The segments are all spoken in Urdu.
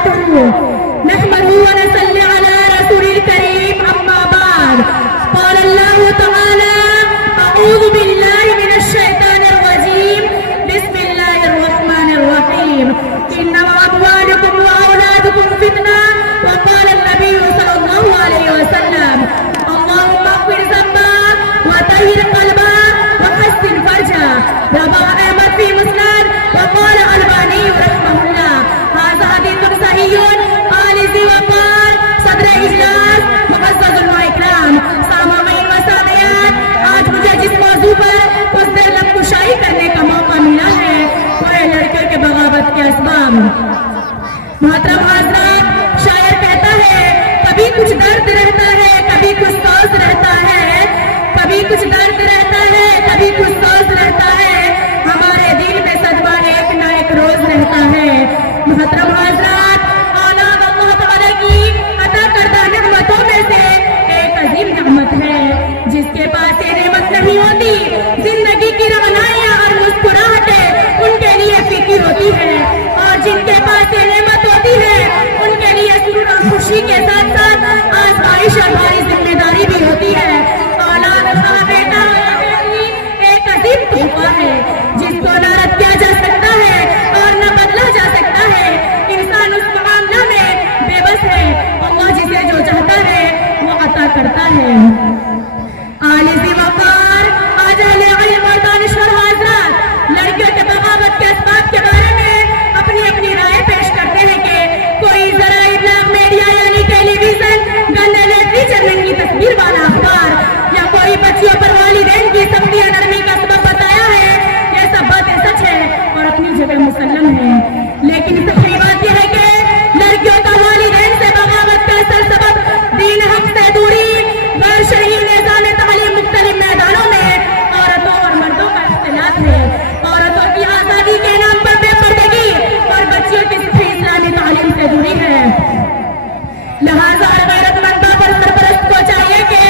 وبركاته. نحمده ونصلي على رسول الكريم. أما بعد، قال الله تعالى: أعوذ بالله من الشيطان الرجيم. بسم الله الرحمن الرحيم. إنما أموالكم وأولادكم فتنة. وقال النبي صلى الله عليه وسلم: اللهم اغفر ذنبا وطهر قلبا وحسن فرجا. رواه أحمد في مسند. وقال الألباني رحمه الله: هذا حديث صحيح. قال ذي وقار صدر اجلاس معزز الکرام، سامعین و سامعات، آج مجھے جس موضوع پر کچھ دیر لب کشائی کرنے کا موقع ملا ہے وہ ہے لڑکیوں کے بغاوت کے اسباب. محترم حضرات، شاعر کہتا ہے کبھی کچھ درد رہتا ہے، کبھی کچھ سوز رہتا ہے، کبھی کچھ درد رہتا ہے، کبھی کچھ سوز رہتا ہے، ہمارے دل میں صدمہ ایک نہ ایک روز رہتا ہے. محترم حضرات، اولاد اللہ تعالیٰ کی عطا کردہ نعمتوں میں سے ایک عظیم نعمت ہے. جس کے پاس یہ نعمت نہیں ہوتی، زندگی کی روانائیاں اور مسکراہٹیں ان کے لیے فیکی ہوتی ہے، اور جن کے پاس یہ نعمت ہوتی ہے ان کے لیے سرور اور خوشی کے ساتھ ساتھ آزمائش اور بھاری ذمہ داری بھی ہوتی ہے. اولاد اللہ بیٹا ایک عظیم تحفہ ہے جس کو نہ رد کیا جا سکتا ہے اور نہ بدلا جا سکتا ہے. انسان اس معاملہ میں بے بس ہے. اللہ جسے جو چاہتا ہے وہ عطا کرتا ہے. عالی وقار، آج اہل علم اور دانشور حضرات لڑکیوں کے بغاوت کے اسباب کے بارے میں اپنی اپنی رائے پیش کرتے ہیں کہ کوئی ذرائع ابلاغ میڈیا یعنی ٹیلی ویژن، گندے لٹریچر کی تصویر والا اخبار، یا کوئی بچیوں پر والدین کی سختی یا نرمی کا سبب بتایا ہے. یہ سب باتیں سچ ہے اور اپنی جگہ مسلم ہے، لیکن صحیح بات یہ ہے کہ لڑکیوں کا والدین سے بغاوت کا اصل سبب دین حق سے دوری، غیر شرعی نظام تعلیم مختلف میدانوں میں عورتوں اور مردوں کا اختلاط ہے، عورتوں کی آزادی کے نام پر بے پردگی اور بچیوں کی صحیح اسلامی تعلیم سے دوری ہے. لہٰذا غیرت مند پر سرپرست کو چاہیے کہ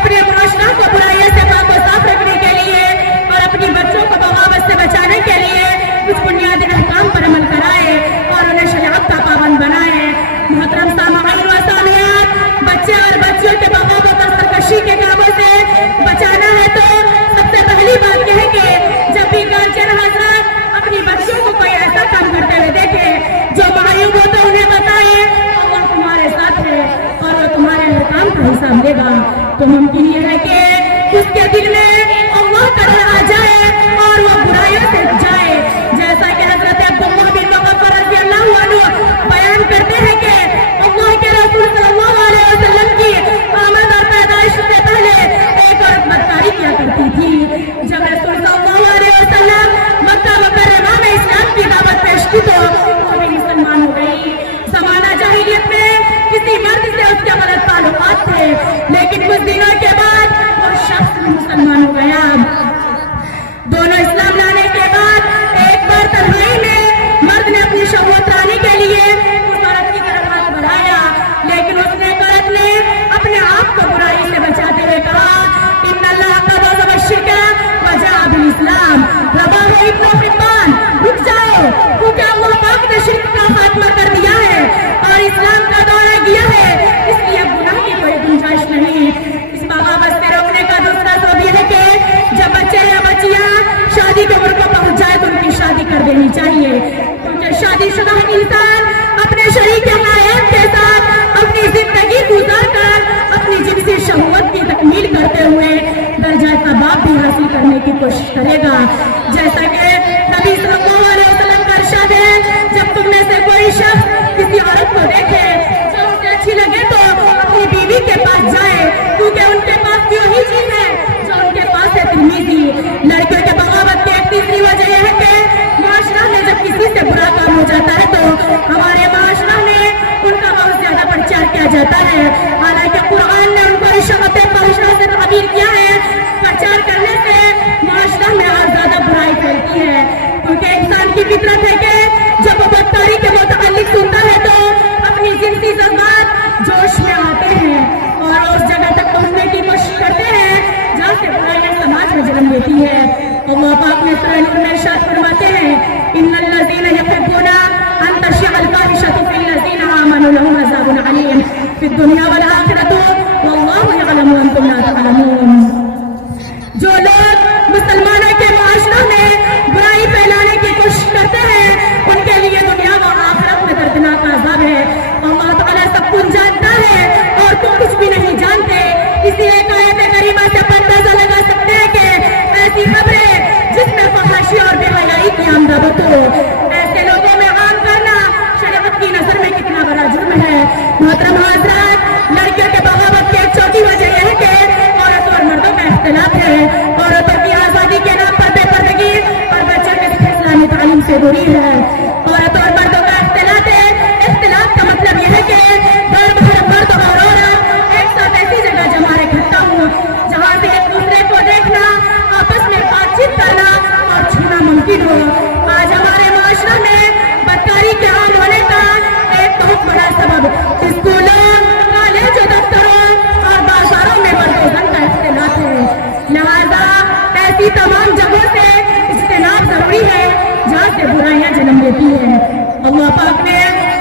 اپنے معاشرہ کو برائیوں سے پاک و صاف رکھنے کے لیے اور اپنی بچوں کو بغاوت سے بچانے کے لیے کچھ بنیادی احکام پر عمل کرائے اور انہیں شریعت کا پابند بنائے. محترم سامعین و سامعات، بچے اور بچیوں کے بغاوت اور سرکشی کے کاموں سے بچانا ہے تو سب سے پہلی بات یہ ہے کہ جب بھی گارجین حضرات اپنی بچیوں کو کوئی ایسا کام کرتے ہوئے دیکھے جو معیوب ہو تو انہیں بتائے اللہ تمہارے ساتھ ہے اور وہ تمہارے ہر کام کا حساب لے گا. تو ممکن یہ ہے کہ اس کے دل میں اللہ کا ڈر آ جائے اور وہ برائیوں سے جائے. جیسا کہ حضرت عبداللہ بن مغفر رضی اللہ عنہ بیان کرتے ہیں کہ اللہ کے رسول صلی اللہ علیہ وسلم کی آمد اور پیدائش سے پہلے ایک عورت بدکاری کیا کرتی تھی. جب رسول صلی اللہ علیہ وسلم مکہ مکرمہ میں اسلام کی دعوت پیش کی تو وہ بھی مسلمان ہو گئی. زمانہ جاہلیت میں کسی مرد سے اس کے غلط تعلقات تھے، لیکن کچھ دنوں کے بعد وہ شخص مسلمان ہو گیا. دونوں اسلام لانے کے بعد ایک بار تنہائی میں مرد نے اپنی شہوت لانے کے لیے اس عورت کی طرف ہاتھ بڑھایا، لیکن اس نے عورت نے اپنے آپ کو برائی سے بچاتے ہوئے کہا: ان اللہ قد غضب الشرک وجاء بالاسلام. رواه ابن حبان. رک جاؤ، کیونکہ اللہ پاک نے شرک کا خاتمہ کر دیا ہے اور اسلام کا دورہ کیا ہے، اس لیے گناہ کی کوئی گنجائش نہیں. اس بغاوت سے روکنے کا دوسرا سبب یہ ہے کہ جب بچے یا بچیاں شادی کی عمر کو پہنچ جائے تو ان کی شادی کر دینی چاہیے، کیونکہ شادی شدہ انسان اپنے شریک حیات کے ساتھ اپنی زندگی گزار کر اپنی جنسی شہوت کی تکمیل کرتے ہوئے درجہ ثواب بھی حاصل کرنے کی کوشش کرے گا. جیسا کہ نبی صلی اللہ علیہ وسلم کا ارشاد ہے، جب تم میں سے کوئی شخص کسی عورت کو دیکھے جو اسے اچھی لگے تو اپنی بیوی کے پاس جائے، کیونکہ ان کے پاس وہی چیز ہے جو ان کے پاس ہے تمیزی. لڑکیوں کے بغاوت کی ایک تیسری وجہ یہ ہے کہ معاشرہ میں جب کسی سے برا کام ہو جاتا ہے تو ہمارے معاشرہ میں ان کا بہت زیادہ پرچار کیا جاتا ہے. حالانکہ قرآن نے ان کو رشوت فحشہ سے تعبیر کیا ہے. پرچار کرنے سے معاشرہ میں اور زیادہ برائی پھیلتی ہے، کیونکہ انسان کی فطرت ہے کہ جب وہ بدکاری کے متعلق سنتا ہے تو اپنی جنسی جذبات جوش میں آتے ہیں اور اس جگہ تک پہنچنے کی کوشش کرتے ہیں جہاں سے برائیاں سماج میں جنم لیتی ہے. اللہ پاک نے سورہ نور میں ارشاد فرماتے ہیں: ان الذین یحبون ان تشیع الفاحشۃ فی الذین